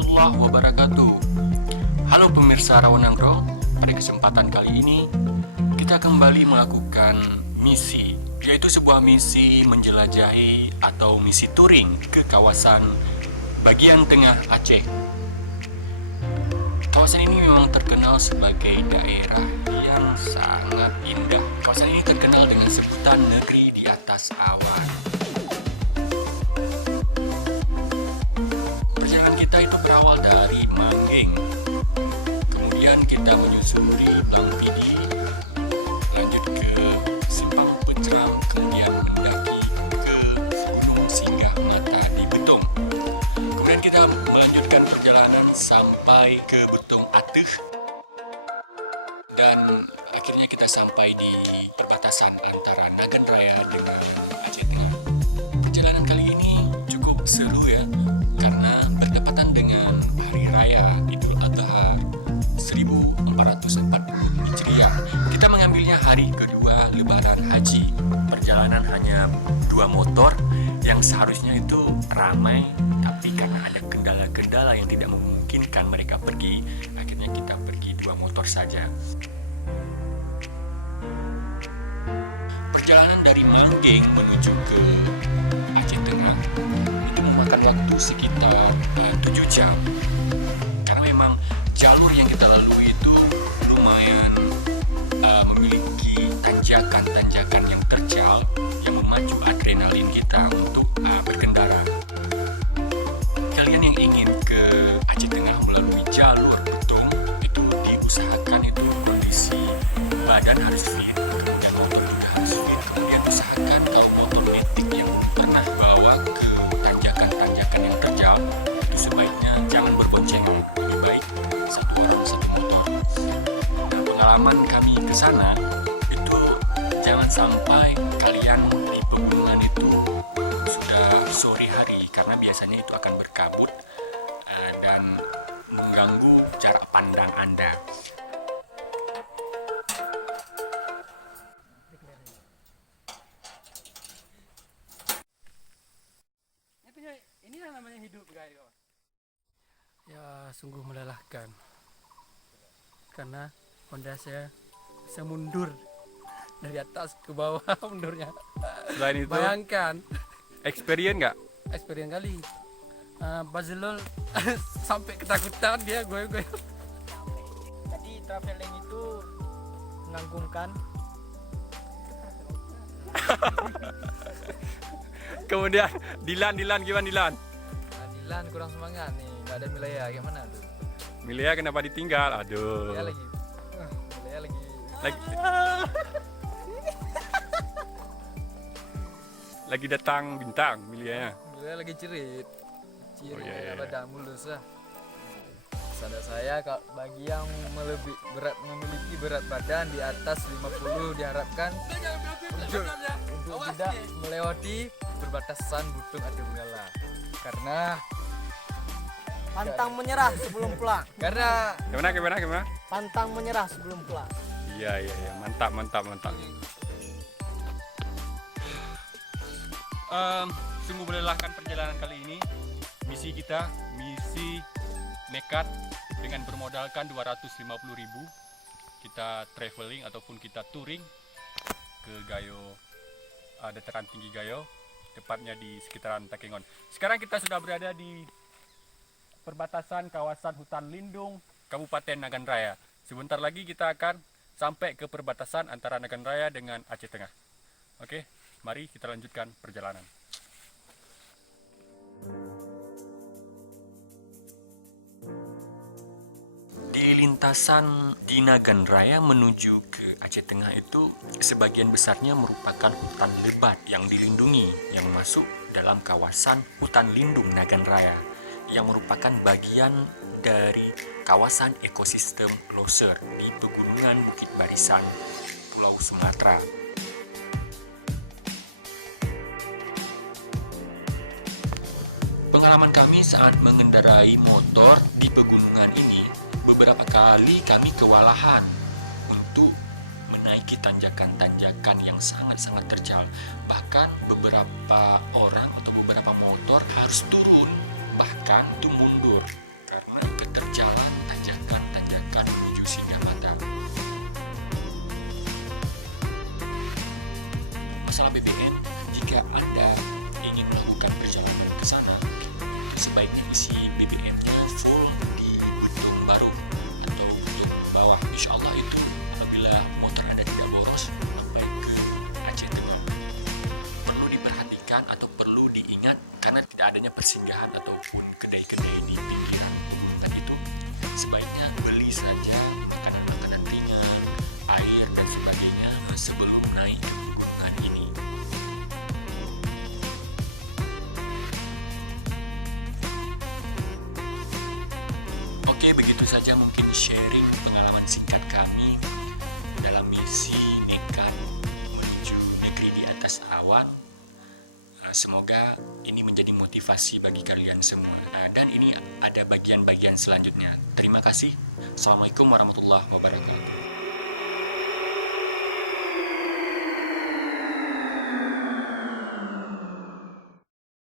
warahmatullahi wabarakatuh. Halo pemirsa Rawanangro, pada kesempatan kali ini kita kembali melakukan misi, yaitu sebuah misi menjelajahi atau misi touring ke kawasan bagian tengah Aceh. Kawasan ini memang terkenal sebagai daerah yang sangat indah. Kawasan ini terkenal dengan sebutan negeri di atas awan. Perjalanan kita itu berawal dari Manggeng, kemudian kita menyusuri Blangpidi, lanjut ke Simpang Penceram, kemudian mendaki ke Gunung Singgah Mata di Betong. Kemudian kita melanjutkan perjalanan sampai ke Betong Atuh, dan akhirnya kita sampai di perbatasan antara Nagan Raya dengan Aceh Tengah. Perjalanan kali ini cukup seru ya, karena bertepatan dengan Hari Raya Idul Adha 1440 Hijriah. Kita mengambilnya hari kedua Lebaran Haji. Perjalanan hanya 2 motor yang seharusnya itu ramai, tapi karena ada kendala-kendala yang tidak memungkinkan mereka pergi, akhirnya kita pergi 2 motor saja. Perjalanan dari Manggeng menuju ke Aceh Tengah itu memakan waktu sekitar 7 jam, karena memang jalur yang kita lalui itu lumayan memiliki tanjakan-tanjakan yang terjal yang memacu adrenalin kita untuk berkendara. Kalian yang ingin ke Aceh Tengah melalui jalur Betong itu diusahakan itu kondisi badan harus fit, kemudian motor juga harus fit, kemudian usahakan kalau motor metik yang pernah bawa ke tanjakan-tanjakan yang terjal itu sebaiknya jangan berboncengan, lebih baik satu orang satu motor. Nah, pengalaman kami ke sana itu jangan sampai kalian di pegunungan itu sudah sore hari, karena biasanya itu akan berkabut dan mengganggu jarak pandang Anda. Ini namanya hidup guys. Ya sungguh melelahkan, karena Honda saya bisa mundur dari atas ke bawah mundurnya. Selain itu, Bayangkan experience nggak? experience kali. Bazilul sampai ketakutan dia gue. Jadi traveling itu menganggungkan. Kemudian Dilan gimana Dilan? Dilan kurang semangat nih, nggak ada Milea gimana tuh? Milea kenapa ditinggal? Aduh. Milea lagi, Milea lagi. Lagi datang bintang Milea. Milea lagi cerit. Oh, iya. Badan mulus lah. Sadar saya kalau bagi yang memiliki berat badan di atas 50 diharapkan untuk tidak melewati perbatasan Butung Atuh Benggala, karena Pantang menyerah sebelum pulang. karena Gimana? Pantang menyerah sebelum pulang. Iya, mantap. Sungguh melelahkan perjalanan kali ini. Misi kita, misi nekat dengan bermodalkan 250.000. Kita traveling ataupun kita touring ke Gayo, dataran tinggi Gayo, tepatnya di sekitaran Takengon. Sekarang kita sudah berada di perbatasan kawasan hutan lindung Kabupaten Nagan Raya. Sebentar lagi kita akan sampai ke perbatasan antara Nagan Raya dengan Aceh Tengah. Oke, mari kita lanjutkan perjalanan. Di lintasan di Nagan Raya menuju ke Aceh Tengah itu sebagian besarnya merupakan hutan lebat yang dilindungi yang masuk dalam kawasan hutan lindung Nagan Raya yang merupakan bagian dari kawasan ekosistem Loser di pegunungan Bukit Barisan, Pulau Sumatera. Pengalaman kami saat mengendarai motor di pegunungan ini, beberapa kali kami kewalahan untuk menaiki tanjakan-tanjakan yang sangat-sangat terjal. Bahkan beberapa orang atau beberapa motor harus turun, bahkan itu mundur BBM, jika Anda ingin melakukan perjalanan ke sana, sebaiknya isi BBM-nya full di Butung Baru atau Butung Bawah. Insya Allah itu apabila motor Anda tidak boros sampai ke Aceh Tengah. Perlu diperhatikan atau perlu diingat karena tidak adanya persinggahan ataupun kedai-kedai di pinggiran. Dan itu sebaiknya beli saja makanan-makanan ringan, air dan sebagainya sebelum naik gunungan ini. Oke, begitu saja mungkin sharing pengalaman singkat kami dalam misi nekat menuju negeri di atas awan. Semoga ini menjadi motivasi bagi kalian semua. Dan ini ada bagian-bagian selanjutnya. Terima kasih. Assalamualaikum warahmatullahi wabarakatuh.